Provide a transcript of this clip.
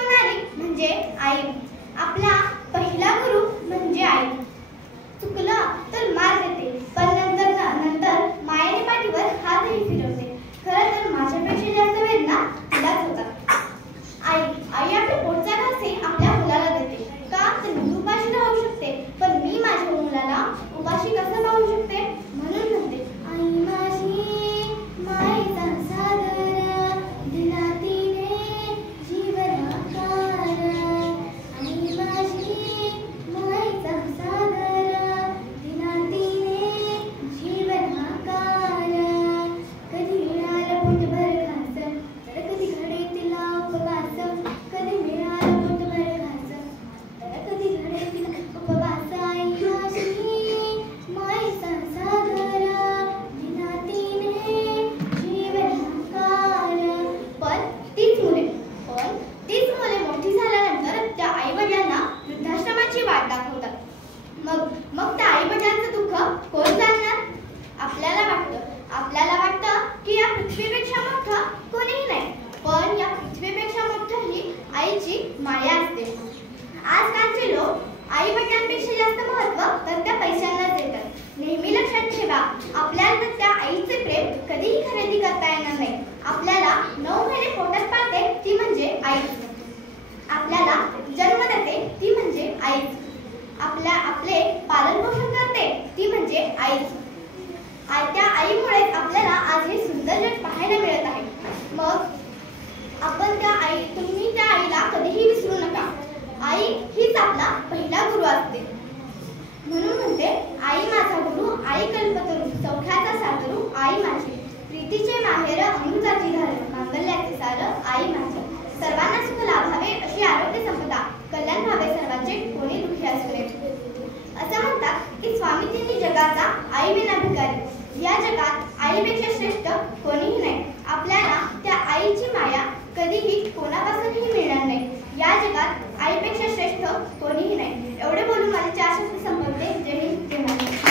शिकवणारी म्हणजे आई. आपला पहिला गुरु म्हणजे आई. चुकलं तर मार देते, पण नंतर मायेने पाठीवर हातही फिरवते. खरं तर माझ्यापेक्षा जास्त वेदना तिलाच होतात. आई आपल्या पोटचा घासही आपल्या मुलाला देते. का तर मी उपाशी राहू शकते, पण मी माझ्या मुलाला उपाशी कसं पाहू शकते? म्हणून म्हणते, आई माझी मायेचा सागर, दिला तिने जीवन आकार. आई माझी मायेचा सागर, दिला तिने जीवन आकार. कधी मिळालं पोटभर घास, तर कधी घडे तिला उपवास. कधी मिळालं पोटभर घास, तर कधी घडे तिला उपवास. आई माझी मायेचा सागर, दिला तिने जीवन आकार. पण तीच मुले मोठी झाल्यानंतर त्या आई वडिलांना वृद्धाश्रमाची वाट दाखवतात. मग त्या आई वडिलांचं दुःख कोण जाणणार? आपल्याला वाटतं की या पृथ्वीपेक्षा मोठं कोणीही नाही, पण या पृथ्वीपेक्षा मोठं ही आईची माया असते. आजकालचे लोक आई वडिलांपेक्षा जास्त महत्त्व तर त्या पैशांनाच देतात. नेहमी लक्षात ठेवा, आपल्याला त्या आईचे प्रेम कधीही खरेदी करता येणार नाही. आपल्याला 9 महिने पोटात पाळते ती म्हणजे आई. आपल्याला जन्म देते ती म्हणजे आई. आपले पालन पोषण करते ती म्हणजे आई. त्या आईमुळेच आपल्याला आज हे सुंदर जग पाहायला मिळत आहे. मग तुम्ही त्या आईला कधीही विसरू नका. आई हीच आपला पहिला गुरु असते. म्हणून म्हणते, आई माझा गुरु, आई कल्पतरू, सौख्याचा सागरू, आई माझी. प्रीतीचे माहेर, अमृताची धार, मांगल्याचे सार, आई माझी. सर्वांना सुख लाभावे अशी आरोग्य संपदा, कल्याण व्हावे सर्वांचे, कोणी दुःखी असू नये. असं म्हणतात की स्वामी तिन्ही जगाचा आई विना भिकारी. या जगात आईपेक्षा श्रेष्ठ